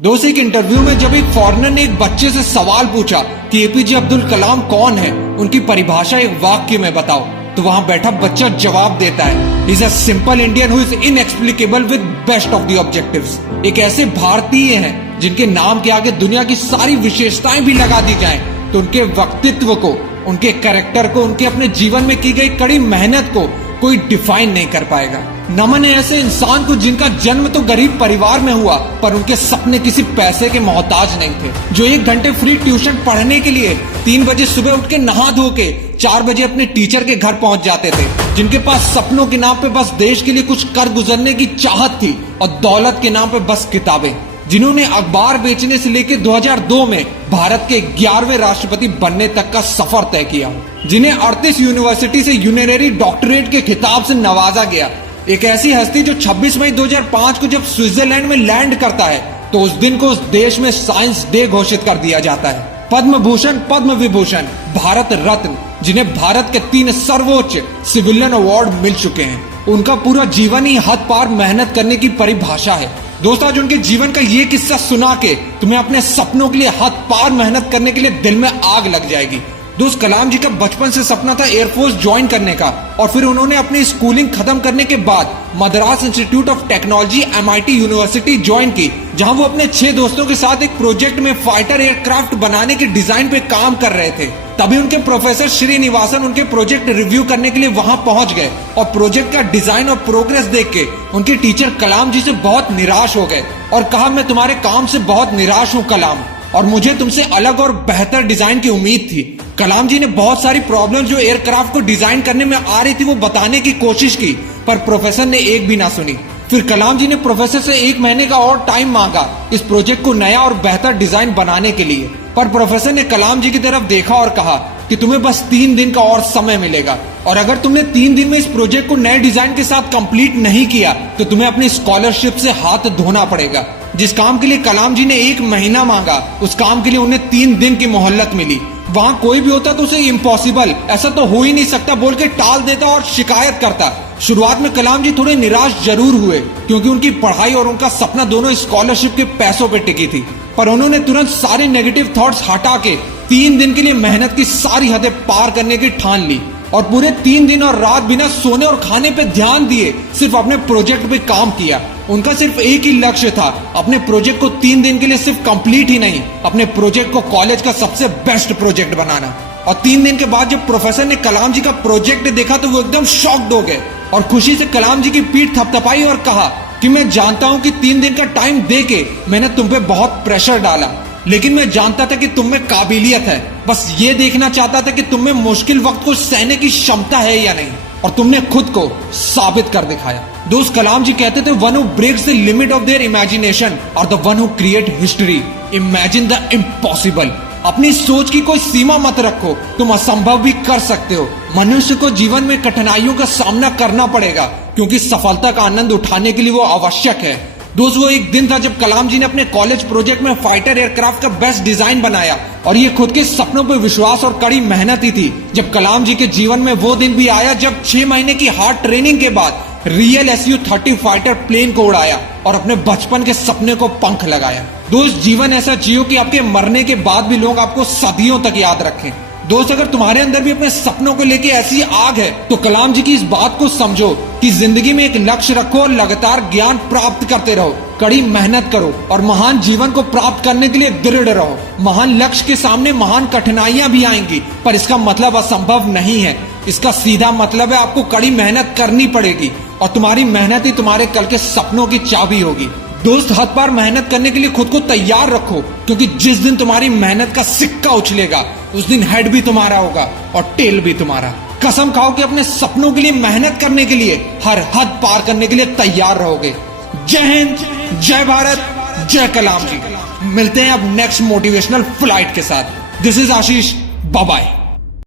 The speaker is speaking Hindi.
दोस्त एक इंटरव्यू में जब एक फॉरेनर ने एक बच्चे से सवाल पूछा कि एपीजे अब्दुल कलाम कौन है, उनकी परिभाषा एक वाक्य में बताओ, तो वहां बैठा बच्चा जवाब देता है, is a simple Indian who is inexplicable with best of the objectives. एक ऐसे भारतीय हैं जिनके नाम के आगे दुनिया की सारी विशेषताएं भी लगा दी जाएं, तो उनके व्यक्तित्व को, उनके कैरेक्टर को, उनके अपने जीवन में की गई कड़ी मेहनत को कोई डिफाइन नहीं कर पाएगा। नमन है ऐसे इंसान को जिनका जन्म तो गरीब परिवार में हुआ, पर उनके सपने किसी पैसे के मोहताज नहीं थे। जो 1 घंटे फ्री ट्यूशन पढ़ने के लिए 3 बजे सुबह उठ के नहा धो के 4 बजे अपने टीचर के घर पहुंच जाते थे। जिनके पास सपनों के नाम पे बस देश के लिए कुछ कर गुजरने की चाहत थी और दौलत के नाम पे बस किताबें। जिन्होंने अखबार बेचने से लेकर 2002 में भारत के 11वें राष्ट्रपति बनने तक का सफर तय किया। जिन्हें 38 यूनिवर्सिटी से यूनिनरी डॉक्टरेट के खिताब से नवाजा गया। एक ऐसी हस्ती जो 26 मई 2005 को जब स्विट्जरलैंड में लैंड करता है, तो उस दिन को उस देश में साइंस डे घोषित कर दिया जाता है। पद्म भूषण, पद्म विभूषण, भारत रत्न, जिन्हें भारत के 3 सर्वोच्च सिविलियन अवार्ड मिल चुके हैं। उनका पूरा जीवन ही हद पार मेहनत करने की परिभाषा है। दोस्तों, आज उनके जीवन का ये किस्सा सुना के तुम्हें अपने सपनों के लिए हद पार मेहनत करने के लिए दिल में आग लग जाएगी। दोस्त, कलाम जी का बचपन से सपना था एयरफोर्स ज्वाइन करने का, और फिर उन्होंने अपनी स्कूलिंग खत्म करने के बाद Madras institute of technology MIT university join की, जहां वो अपने 6 दोस्तों के साथ एक प्रोजेक्ट में फाइटर एयरक्राफ्ट बनाने के डिजाइन पे काम कर रहे थे। तभी उनके प्रोफेसर श्रीनिवासन उनके प्रोजेक्ट रिव्यू करने के लिए वहां पहुंच गए और प्रोजेक्ट का डिजाइन और प्रोग्रेस देख के उनके टीचर कलाम जी से बहुत निराश हो गए और कहा, मैं तुम्हारे काम से बहुत निराश हूँ कलाम, और मुझे तुमसे अलग और बेहतर डिजाइन की उम्मीद थी। कलाम जी ने बहुत सारी प्रॉब्लम्स जो एयरक्राफ्ट को डिजाइन करने में आ रही थी वो बताने की कोशिश की, पर प्रोफेसर ने एक भी ना सुनी। फिर कलाम जी ने प्रोफेसर से 1 महीने का और टाइम मांगा इस प्रोजेक्ट को नया और बेहतर डिजाइन बनाने के लिए, पर प्रोफेसर ने कलाम जी की तरफ देखा और कहा कि तुम्हें बस 3 दिन का और समय मिलेगा, और अगर तुमने 3 दिन में इस प्रोजेक्ट को नए डिजाइन के साथ कंप्लीट नहीं किया तो तुम्हें अपनी स्कॉलरशिप से हाथ धोना पड़ेगा। जिस काम के लिए कलाम जी ने 1 महीना मांगा, उस काम के लिए उन्हें 3 दिन की मोहलत मिली। वहां कोई भी होता तो उसे इम्पॉसिबल, ऐसा तो हो ही नहीं सकता बोल के टाल देता और शिकायत करता। शुरुआत में कलाम जी थोड़े निराश जरूर हुए, क्योंकि उनकी पढ़ाई और उनका सपना दोनों स्कॉलरशिप के पैसों पे टिकी थी, पर उन्होंने तुरंत सारे नेगेटिव थॉट्स हटा के 3 दिन के लिए मेहनत की सारी हदें पार करने की ठान ली और पूरे 3 दिन और रात बिना सोने और खाने पे ध्यान दिए सिर्फ अपने प्रोजेक्ट पे काम किया। उनका सिर्फ एक ही लक्ष्य था, अपने प्रोजेक्ट को 3 दिन के लिए सिर्फ कंप्लीट ही नहीं, अपने प्रोजेक्ट को कॉलेज का सबसे बेस्ट प्रोजेक्ट बनाना। और 3 दिन के बाद जब प्रोफेसर ने कलाम जी का प्रोजेक्ट देखा तो वो एकदम शॉक्ड हो गए और खुशी से कलाम जी की पीठ थपथपाई और कहा कि मैं जानता हूं कि 3 दिन का टाइम देके मैंने तुम पे बहुत प्रेशर डाला, लेकिन मैं जानता था कि तुम में काबिलियत है। बस ये देखना चाहता था कि तुम में मुश्किल वक्त को सहने की क्षमता है या नहीं, और तुमने खुद को साबित कर दिखाया। दोस्त, कलाम जी कहते थे, one who breaks the limit of their imagination और the one who create history. Imagine the impossible. अपनी सोच की कोई सीमा मत रखो, तुम असंभव भी कर सकते हो। मनुष्य को जीवन में कठिनाइयों का सामना करना पड़ेगा, क्योंकि सफलता का आनंद उठाने के लिए वो आवश्यक है। दोस्त, वो एक दिन था जब कलाम जी ने अपने कॉलेज प्रोजेक्ट में फाइटर एयरक्राफ्ट का बेस्ट डिजाइन बनाया, और ये खुद के सपनों पर विश्वास और कड़ी मेहनत ही थी। जब कलाम जी के जीवन में वो दिन भी आया जब 6 महीने की हार्ड ट्रेनिंग के बाद रियल Su-30 फाइटर प्लेन को उड़ाया और अपने बचपन के सपने को पंख लगाया। दोस्त, जीवन ऐसा जियो कि आपके मरने के बाद भी लोग आपको सदियों तक याद रखें। दोस्त, अगर तुम्हारे अंदर भी अपने सपनों को लेके ऐसी आग है तो कलाम जी की इस बात को समझो कि जिंदगी में एक लक्ष्य रखो और लगातार ज्ञान प्राप्त करते रहो, कड़ी मेहनत करो और महान जीवन को प्राप्त करने के लिए दृढ़ रहो। महान लक्ष्य के सामने महान कठिनाइयां भी आएंगी, पर इसका मतलब असंभव नहीं है। इसका सीधा मतलब है आपको कड़ी मेहनत करनी पड़ेगी, और तुम्हारी मेहनत ही तुम्हारे कल के सपनों की चाबी होगी। दोस्त, हद पार मेहनत करने के लिए खुद को तैयार रखो, क्योंकि जिस दिन तुम्हारी मेहनत का सिक्का उछलेगा उस दिन हेड भी तुम्हारा होगा और टेल भी तुम्हारा। कसम खाओ कि अपने सपनों के लिए मेहनत करने के लिए हर हद पार करने के लिए तैयार रहोगे। जय हिंद, जय भारत, जय कलाम जी। मिलते हैं अब नेक्स्ट मोटिवेशनल फ्लाइट के साथ। This is Ashish, bye bye.